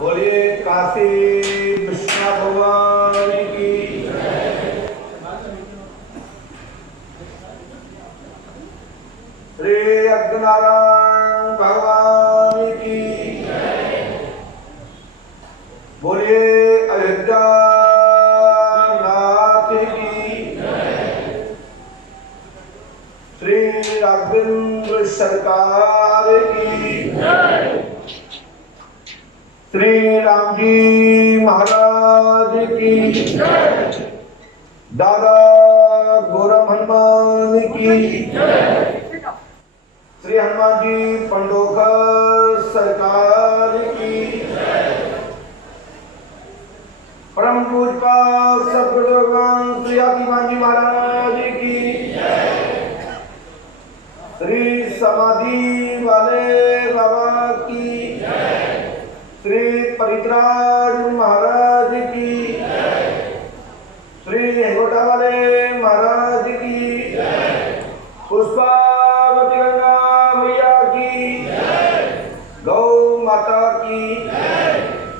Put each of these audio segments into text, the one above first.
बोलिए काशी विश्वनाथ भगवान की। श्री अग्निनारायण भगवान की। बोलिए अयोध्या नाथ की। श्री राघवेंद्र सरकार की। श्री राम जी महाराज की। दादा गौरव हनुमान की। श्री हनुमान जी पंडोकर सरकार की। परम पूज्य सद्गुरु भगवान श्री हनुमान जी महाराज की। श्री समाधि वाले बाबा की। श्री परित्राज महाराज की। श्री हेंगोटा वाले महाराज की। पुष्पावती गंगा मैया की। गौ माता की।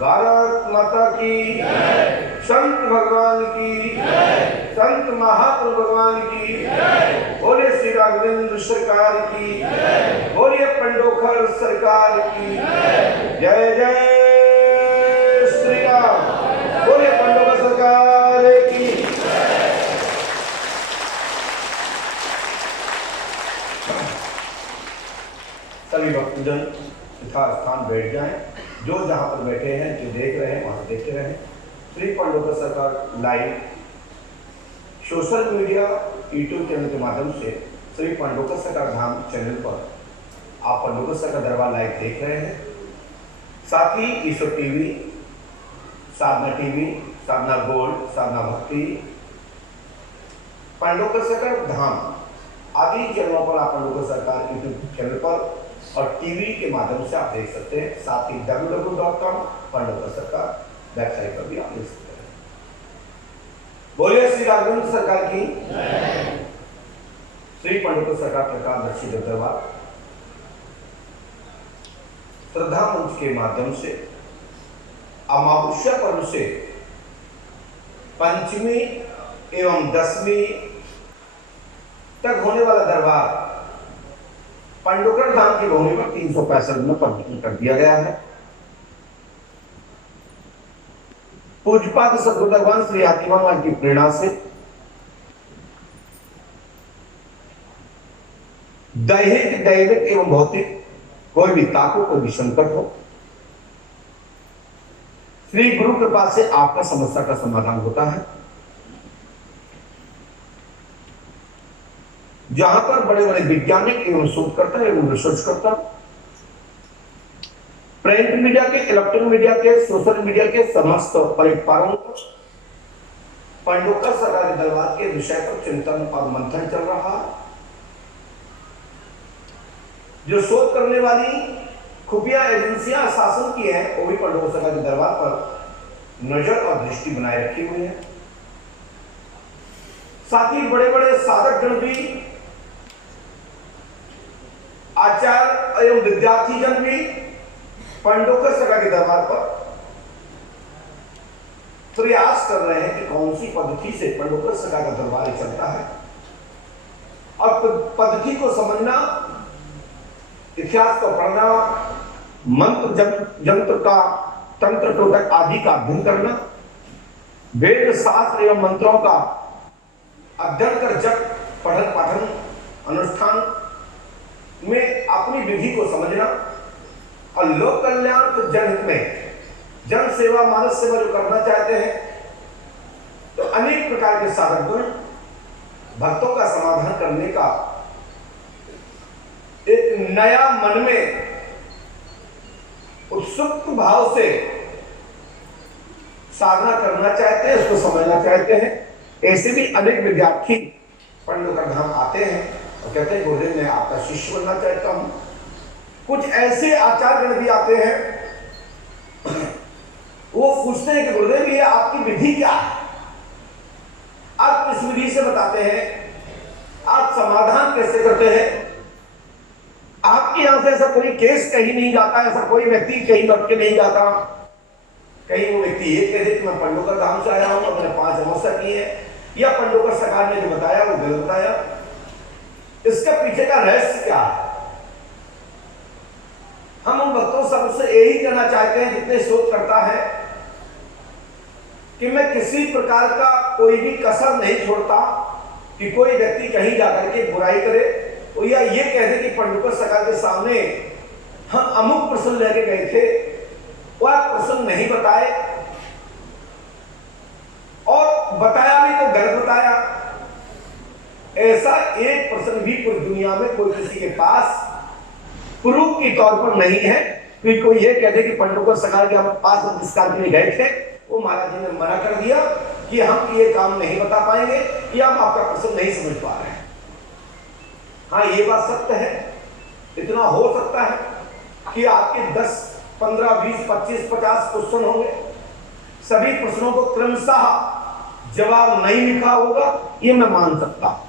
भारत माता की। संत भगवान की। संत महाप्रभु भगवान की। बोले श्री राघवेंद्र सरकार की। बोलिए पंडोखर सरकार की। जय जय श्री राम। बोलिए पंडोखर सरकार की। सभी भक्तजन यथा स्थान बैठ जाएं। जो जहां पर बैठे हैं, जो देख रहे हैं वहां देखते रहें। श्री पंडोखर सरकार live social media YouTube channel के माध्यम से श्री पंडोखर सरकार धाम चैनल पर आप पंडोखर सरकार दरबार लाइव देख रहे हैं। साथ ही ईश्वर टीवी, साधना टीवी, साधना गोल्ड, साधना भक्ति, पंडोखर सरकार धाम आदि चैनलों पर आप पंडोखर सरकार यूट्यूब चैनल पर और टीवी के माध्यम से आप देख सकते हैं। साथ ही www.com पंडोखर सरकार वेबसाइट पर भी आप देख सकते हैं। बोलिए श्री राघवेंद्र सरकार की। श्री पंडोखर सरकार प्रकाशदर्शी दरबार श्रद्धा मंच के माध्यम से अमावस्या पर्व से पंचमी एवं दसवीं तक होने वाला दरबार पंडोखर धाम की भूमि पर 365 में पंजीकृत कर दिया गया है। पूज्यपाद सद्गुरु भगवान श्री आत्माराम की प्रेरणा से दैहिक, दैविक एवं भौतिक कोई भी ताको, कोई भी संकट हो, श्री गुरु कृपा से आपका समस्या का समाधान होता है। जहां पर बड़े बड़े वैज्ञानिक एवं शोधकर्ता एवं रिसर्चकर्ता प्रिंट मीडिया के, इलेक्ट्रॉनिक मीडिया के, सोशल मीडिया के समस्त प्लेटफॉर्म पर पंडोखर सरकार दरबार के विषय पर चिंतन और मंथन चल रहा है। जो शोध करने वाली खुफिया एजेंसियां शासन की है, वो भी पंडोखर सरकार के दरबार पर नजर और दृष्टि बनाए रखी हुई है। साथ ही बड़े बड़े साधक जन भी, आचार्य एवं विद्यार्थी जन भी पंडोखर सरकार के दरबार पर प्रयास कर रहे हैं कि कौन सी पद्धति से पंडोखर सरकार का दरबार चलता है और पद्धति को समझना, इतिहास को पढ़ना, मंत्र यंत्र का, तंत्र टोटक आदि का अध्ययन करना, वेद शास्त्र एवं मंत्रों का अध्ययन कर जब पठन पाठन अनुष्ठान में अपनी विधि को समझना और लोक कल्याण तो जनहित में जन सेवा, मानव सेवा जो करना चाहते हैं, तो अनेक प्रकार के साधक गुण भक्तों का समाधान करने का एक नया मन में उत्सुक भाव से साधना करना चाहते हैं, उसको समझना चाहते हैं। ऐसे भी अनेक विद्यार्थी पंडोखर धाम आते हैं और कहते हैं गुरुदेव मैं आपका शिष्य बनना चाहता हूं। कुछ ऐसे आचार्य भी आते हैं, वो पूछते हैं कि गुरुदेव ये आपकी विधि क्या है, आप किस विधि से बताते हैं, आप समाधान कैसे करते हैं, आपके यहां से ऐसा कोई केस कहीं नहीं जाता, ऐसा कोई व्यक्ति कहीं लौट के नहीं जाता, कहीं वो व्यक्ति ये कह दे कि मैं पंडोकर धाम से आया हूं, मैंने 5 अमावस्या की है, या पंडोकर सरकार ने जो बताया वो गलत बताया। इसका पीछे का रहस्य क्या है? हम उन भक्तों सबसे यही कहना चाहते हैं जितने शोध करता है कि मैं किसी प्रकार का कोई भी कसर नहीं छोड़ता कि कोई व्यक्ति कहीं जाकर के बुराई करे और या ये कह दे कि पंडोकर सरकार के सामने हम अमुक प्रश्न लेके गए थे, वह प्रश्न नहीं बताए और बताया भी तो गलत बताया। ऐसा एक प्रश्न भी पूरी दुनिया में कोई किसी के पास प्रूफ के तौर पर नहीं है कि कोई ये कह दे कि पंडोकर सरकार के पास हम इस काम के लिए गए थे, वो महाराज जी ने मना कर दिया कि हम ये काम नहीं बता पाएंगे या हम आपका प्रश्न नहीं समझ पा रहे हैं। हाँ, ये बात सत्य है, इतना हो सकता है कि आपके 10, 15, 20, 25, 50 क्वेश्चन होंगे, सभी प्रश्नों को क्रमशः जवाब नहीं लिखा होगा, ये मैं मान सकता हूं,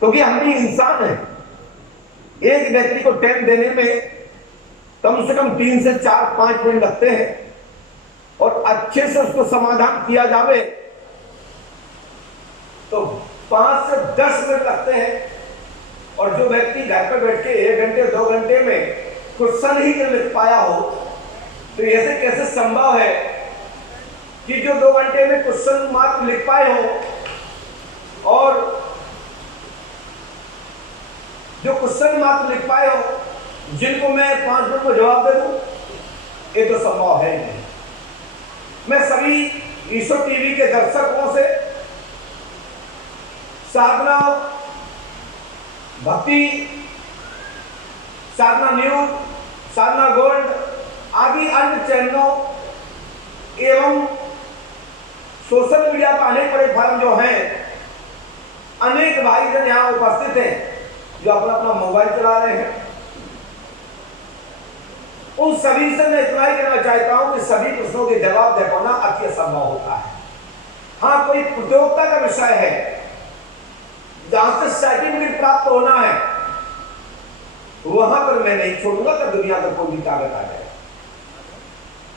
क्योंकि हम भी इंसान हैं। एक व्यक्ति को टाइम देने में कम से कम 3 से 4, 5 मिनट लगते हैं और अच्छे से उसको समाधान किया जावे तो 5 से 10 मिनट लगते हैं। और जो व्यक्ति घर पर बैठ के 1 घंटे 2 घंटे में क्वेश्चन ही नहीं लिख पाया हो, तो ऐसे कैसे संभव है कि जो 2 घंटे में क्वेश्चन मात्र लिख पाए हो और जो क्वेश्चन मात्र लिख पाए हो जिनको मैं 5 मिनट में जवाब दे दूं, ये तो संभव है नहीं। मैं सभी ईश्वर टीवी के दर्शकों से साधना भक्ति, साधना न्यूज, साधना गोल्ड आदि अन्य चैनलों एवं सोशल मीडिया पर अनेक प्लेटफॉर्म जो हैं, अनेक भाई जन यहां उपस्थित हैं जो अपना अपना मोबाइल चला रहे हैं, उन सभी से मैं इतना ही कहना चाहता हूं कि सभी प्रश्नों के जवाब दे पाना अति असंभव होता है। हाँ, कोई प्रतियोगिता का विषय है जहां से सर्टिफिकेट प्राप्त होना है, वहां पर मैं नहीं छोड़ूंगा तो दुनिया का कोई भी ताकत आ जाए।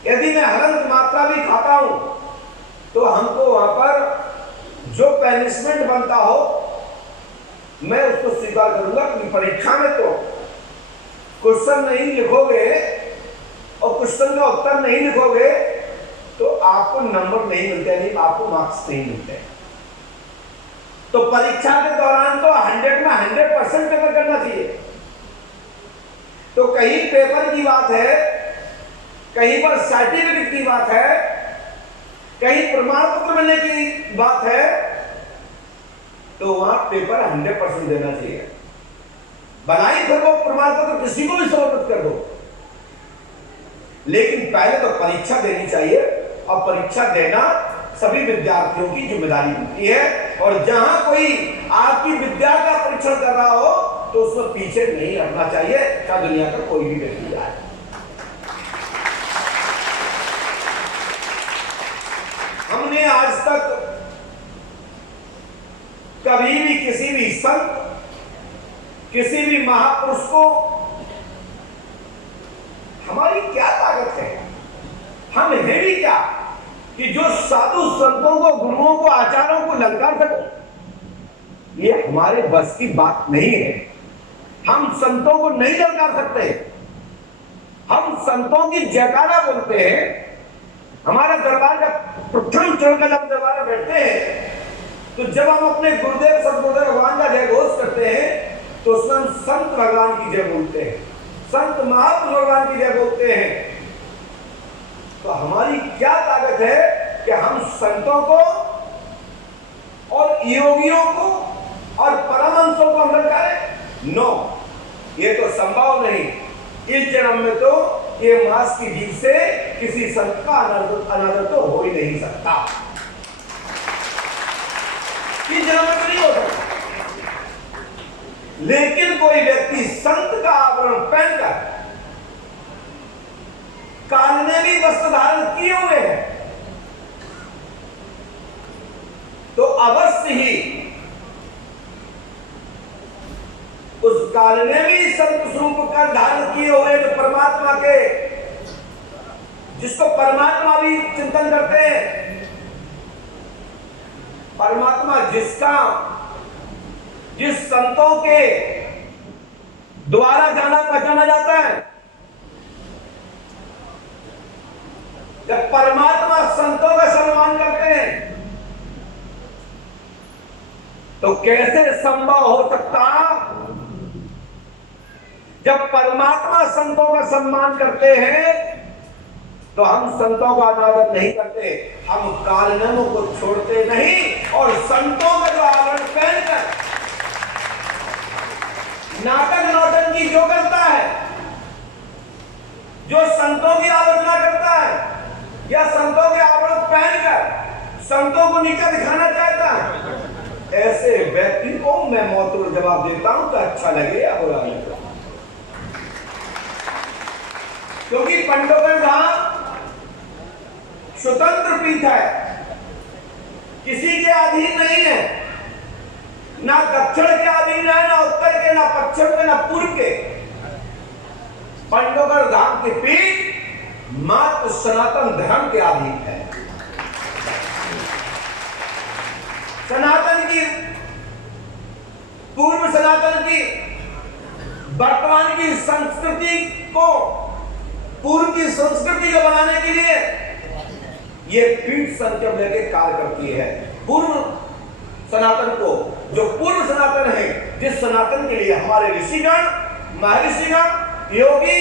यदि मैं हलन की मात्रा भी खाता हूं तो हमको वहां पर जो पनिशमेंट बनता हो मैं उसको स्वीकार करूंगा, क्योंकि परीक्षा में तो क्वेश्चन नहीं लिखोगे और क्वेश्चन का उत्तर नहीं लिखोगे तो आपको नंबर नहीं मिलते, नहीं आपको मार्क्स नहीं मिलते। तो परीक्षा के दौरान तो 100 में 100% पेपर करना चाहिए। तो कहीं पेपर की बात है, कहीं पर सर्टिफिकेट की बात है, कहीं प्रमाण पत्र मिलने की बात है, तो वहां पेपर 100% देना चाहिए। बनाई फिर वो प्रमाण पत्र किसी को भी समर्पित कर दो, लेकिन पहले तो परीक्षा देनी चाहिए और परीक्षा देना सभी विद्यार्थियों की जिम्मेदारी होती है। और जहां कोई आपकी विद्या का परीक्षण कर रहा हो तो उसमें पीछे नहीं हटना चाहिए, चाहे दुनिया का कोई भी व्यक्ति जाए। हमने आज तक कभी भी किसी भी संत, किसी भी महापुरुष को, हमारी क्या ताकत है, हम हैं भी क्या कि जो साधु संतों को, गुरुओं को, आचार्यों को ललकार सको? ये हमारे बस की बात नहीं है। हम संतों को नहीं ललकार सकते। हम संतों की जयकारा बोलते हैं। हमारा दरबार का प्रथम चरण का जब दरबार में बैठते हैं तो जब हम अपने गुरुदेव सदगुरुदेव भगवान का जय घोष करते हैं तो उसमें हम संत भगवान की जय बोलते हैं, संत महात्मा भगवान की जय बोलते हैं। तो हमारी क्या ताकत है कि हम संतों को और योगियों को और परमहंसों को हम ललकारें? नो, ये तो संभव नहीं। इस जन्म में तो ये मांस की जीभ से किसी संत का अनादर तो हो ही नहीं सकता। इस जन्म में तो नहीं हो सकता। लेकिन कोई व्यक्ति संत का आवरण पहनकर, काल में भी वस्त्र धारण किए हुए हैं, तो अवश्य ही उस काल में भी संत स्वरूप का धारण किए हुए जो परमात्मा के जिसको परमात्मा भी चिंतन करते हैं। परमात्मा जिस संतों के द्वारा जाना पहचाना जाता है। जब परमात्मा संतों का सम्मान करते हैं तो कैसे संभव हो सकता, जब परमात्मा संतों का सम्मान करते हैं तो हम संतों का अनादर नहीं करते, हम कालनेमों को छोड़ते नहीं और संतों का जो आवरण पहनकर नाटक नौटंकी जो करता है, जो संतों की आलोचना करता है या संतों के आवरण पहनकर संतों को नीचा दिखाना चाहता है, ऐसे व्यक्ति को मैं मौतुल जवाब देता हूं कि अच्छा लगे या बुरा लगे। क्योंकि पंडोकर धाम स्वतंत्र पीठ है, किसी के अधीन नहीं है, ना दक्षिण के अधीन है, ना उत्तर के, ना पश्चिम के, ना पूर्व के। पंडोकर धाम की पीठ मात्र सनातन धर्म के अधीन है। सनातन की, पूर्व सनातन की, वर्तमान की संस्कृति को, पूर्व की संस्कृति को बनाने के लिए ये पीठ संयम लेके कार्य करती है। पूर्व सनातन को, जो पूर्व सनातन है, जिस सनातन के लिए हमारे ऋषिगण, महर्षिगण, योगी,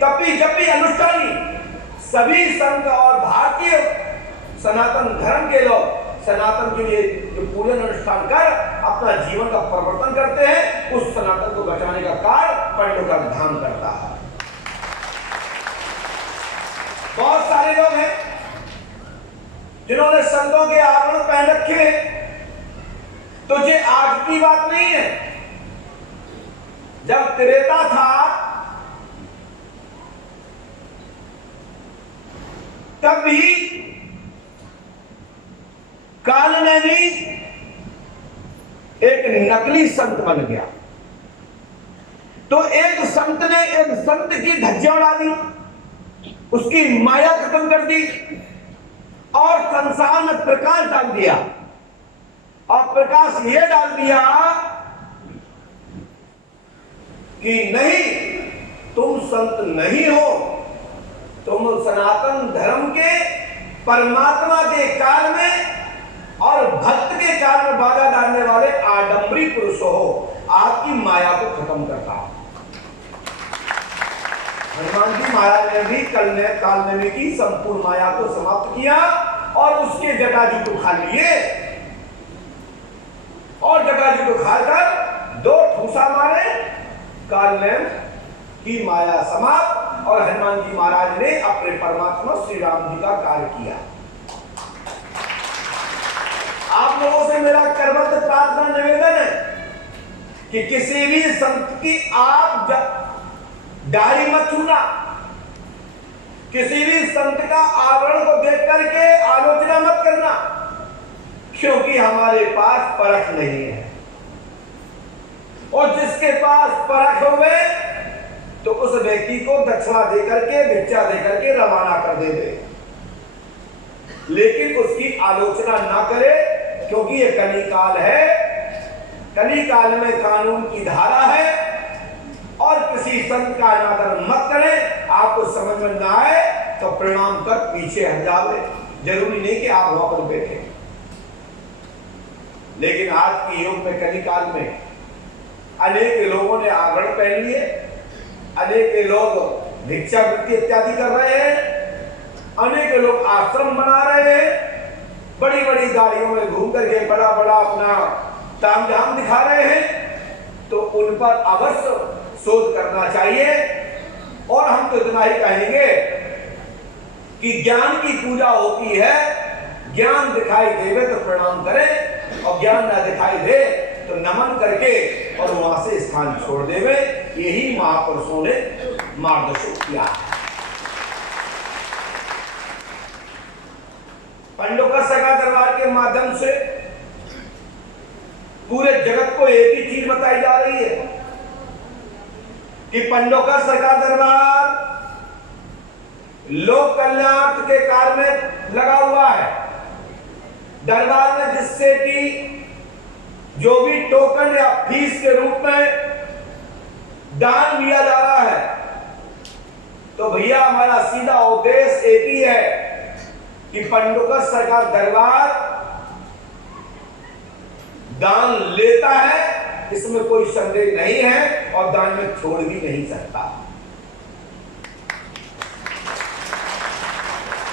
तपी, जपी, अनुष्ठानी सभी संत और भारतीय सनातन धर्म के लोग सनातन के लिए जो पूजन अनुष्ठान कर अपना जीवन का परिवर्तन करते हैं, उस सनातन को बचाने का कार्य पंडोकर धाम करता है। बहुत सारे लोग हैं जिन्होंने संतों के आवरण पहन रखे, तो ये आज की बात नहीं है। जब त्रेता था तब भी कालनेमी एक नकली संत बन गया। तो एक संत ने एक संत की धज्जियां उड़ा दी, उसकी माया खत्म कर दी और संसार में प्रकाश डाल दिया। और प्रकाश ये डाल दिया कि नहीं, तुम संत नहीं हो, तुम सनातन धर्म के, परमात्मा के काल में और भक्त के काल में बाधा डालने वाले आडंबरी पुरुष हो। आपकी माया को खत्म करता हूं। हनुमान जी महाराज ने भी कालनेमी की संपूर्ण माया को समाप्त किया और उसके जटाजू को खा लिए और जटाजू को खाकर 2 ठूसा मारे, कालनेम की माया समाप्त और हनुमान जी महाराज ने अपने परमात्मा श्री राम जी का कार्य किया। आप लोगों से मेरा करबद्ध प्रार्थना निवेदन है कि किसी भी संत की आप डायरी मत छूना, किसी भी संत का आवरण को देख करके आलोचना मत करना, क्योंकि हमारे पास परख नहीं है। और जिसके पास परख होवे तो उस व्यक्ति को दक्षिणा देकर के, भिक्षा देकर के रवाना कर दे, लेकिन उसकी आलोचना ना करे, क्योंकि ये कलिकाल है। कलिकाल में कानून की धारा है और किसी संत का अनादर मत करें। आपको समझ में ना आए तो प्रणाम कर पीछे हट जावे, जरूरी नहीं कि आप वहां पर बैठे। लेकिन आज के युग में, कलिकाल में अनेक लोगों ने आवरण पहन लिए, अनेक लोग भिक्षावृत्ति इत्यादि कर रहे हैं, अनेक लोग आश्रम बना रहे हैं, बड़ी बड़ी गाड़ियों में घूम करके बड़ा बड़ा अपना तामझाम दिखा रहे हैं। तो उन पर अवश्य शोध करना चाहिए। और हम तो इतना ही कहेंगे कि ज्ञान की पूजा होती है, ज्ञान दिखाई देवे तो प्रणाम करें और ज्ञान ना दिखाई दे तो नमन करके और वहां से स्थान छोड़ देवे। यही महापुरुषों ने मार्गदर्शन किया है। पंडोकर सरकार दरबार के माध्यम से पूरे जगत को एक ही चीज बताई जा रही है कि पंडोकर सरकार दरबार लोक कल्याण के कार्य में लगा हुआ है दरबार में, जिससे कि जो भी टोकन या फीस के रूप में दान दिया जा रहा है, तो भैया हमारा सीधा उद्देश्य एक ही है कि पंडोकर सरकार दरबार दान लेता है, इसमें कोई संदेह नहीं है, और दान में छोड़ भी नहीं सकता।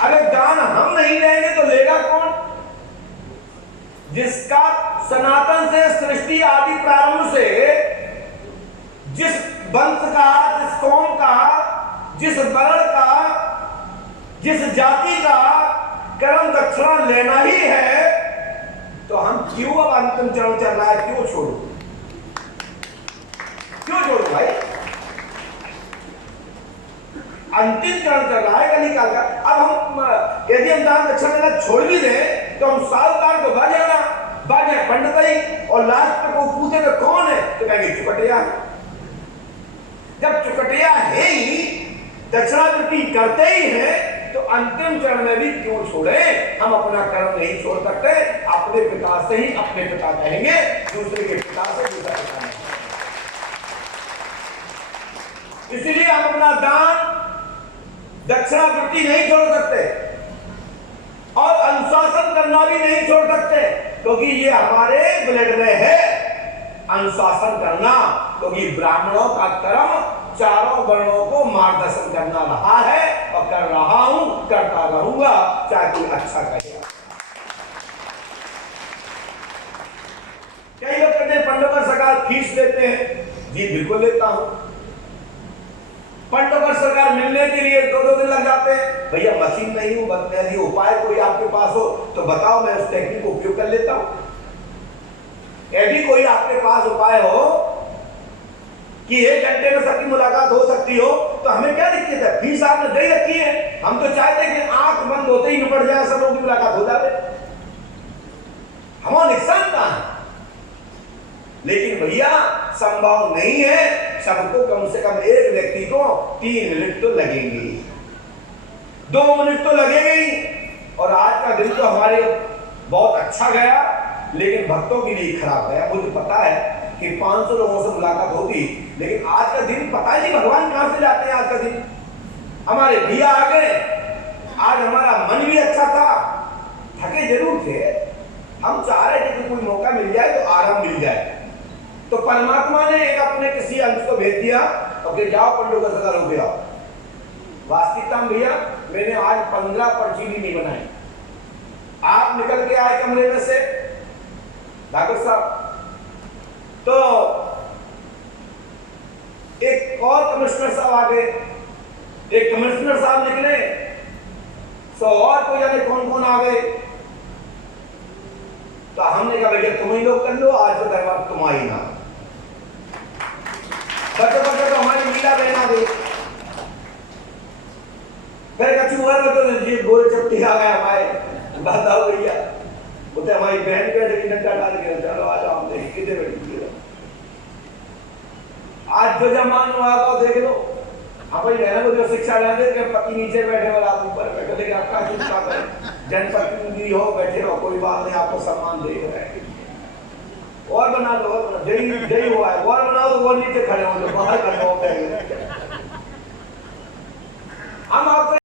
अरे दान हम नहीं लेंगे तो लेगा कौन? जिसका सनातन से सृष्टि आदि प्रारंभ से जिस वंश का, जिस कौम का, जिस वर्ण का, जिस जाति का कर्म दक्षिणा लेना ही है, तो हम क्यों अब अंतिम चरण चल रहा है, क्यों छोड़ो? क्यों छोड़ो भाई? अंतिम चरण चल रहा है कलिकाल का। अब हम यदि हम दान दक्षिणा लेना छोड़ भी दें तो हम साहूकार को बाजेगा, बाजे पंडित ही, और लास्ट में को पूछेगा कौन है तो कहेंगे चुकटिया। जब चुकटिया है ही, दक्षिणावृत्ति करते ही हैं, तो अंतिम चरण में भी क्यों छोड़े? हम अपना कर्म नहीं छोड़ सकते। अपने पिता से ही अपने पिता कहेंगे, दूसरे के पिता से दूसरा पिता नहीं। इसलिए हम अपना दान दक्षिणावृत्ति नहीं छोड़ सकते और अनुशासन करना भी नहीं छोड़ सकते, क्योंकि ये हमारे ब्लड में है अनुशासन करना। क्योंकि ब्राह्मणों का कर्म चारों वर्णों को मार्गदर्शन करना रहा है और कर रहा हूं, करता रहूंगा, चाहे कोई अच्छा कहेगा। कई लोग कहते हैं पंडोकर सरकार फीस देते हैं। जी बिल्कुल लेता हूं। पंडोकर सरकार मिलने के लिए 2-2 दिन लग जाते हैं। भैया मशीन नहीं हूं, यदि उपाय कोई आपके पास हो तो बताओ, मैं उस टेक्निक को उपयोग कर लेता हूं। यदि कोई आपके पास उपाय हो कि 1 घंटे में सबकी मुलाकात हो सकती हो, तो हमें क्या दिक्कत है? फीस आपने दे रखी है, हम तो चाहते हैं कि आंख बंद होते ही निपट जाए, सब लोगों की मुलाकात हो जाए। हमारा नुकसान कहां है? लेकिन भैया संभव नहीं है। सबको कम से कम एक व्यक्ति को 3 मिनट तो लगेंगे, 2 मिनट तो लगेंगे ही। और आज का दिन तो हमारे बहुत अच्छा गया, लेकिन भक्तों के लिए खराब गया। मुझे पता है कि 500 लोगों से मुलाकात होगी, लेकिन आज का दिन पता ही नहीं भगवान कहां से जाते हैं। आज का दिन हमारे भैया आ गए, आज हमारा मन भी अच्छा था, थके जरूर थे, हम चाह रहे थे कि कोई मौका मिल जाए तो आराम मिल जाए। तो परमात्मा ने एक अपने किसी अंश को भेज दिया और कि जाओ पंडोकर सरकार हो गया। वास्तविकता में भैया मैंने आज 15 पर्ची भी नहीं बनाई। आप निकल के आए कमरे में से डॉक्टर साहब, तो एक और कमिश्नर साहब आ गए, एक कमिश्नर साहब निकले, तो और कोई जाने कौन कौन आ गए। तो हमने कहा बेटे तुम ही लोग कर लो, आज तो दरबार तुम्हारी ना। बच्चे बच्चे तो हमारी मीरा बहन आ गई, फिर कचूहर में तो ये गोरे चपटी आ गए हमारे, बताओ भैया बोलते हमारी बहन पे डंडा डाल के चलो आ जाओ, हम देख कितने बैठी। आज जो जमान हुआ तो देख लो, हाँ भाई बहनों को जो शिक्षा लेते कि पति नीचे बैठे और आप ऊपर बैठे, लेकिन आपका चिंता करें, जनप्रतिनिधि हो बैठे हो कोई बात नहीं, आपको सम्मान दे रहे हैं। और बना दो, जय हुआ है, और बनाओ तो वो नीचे खड़े हो, बाहर खड़े हो गए। हम आपको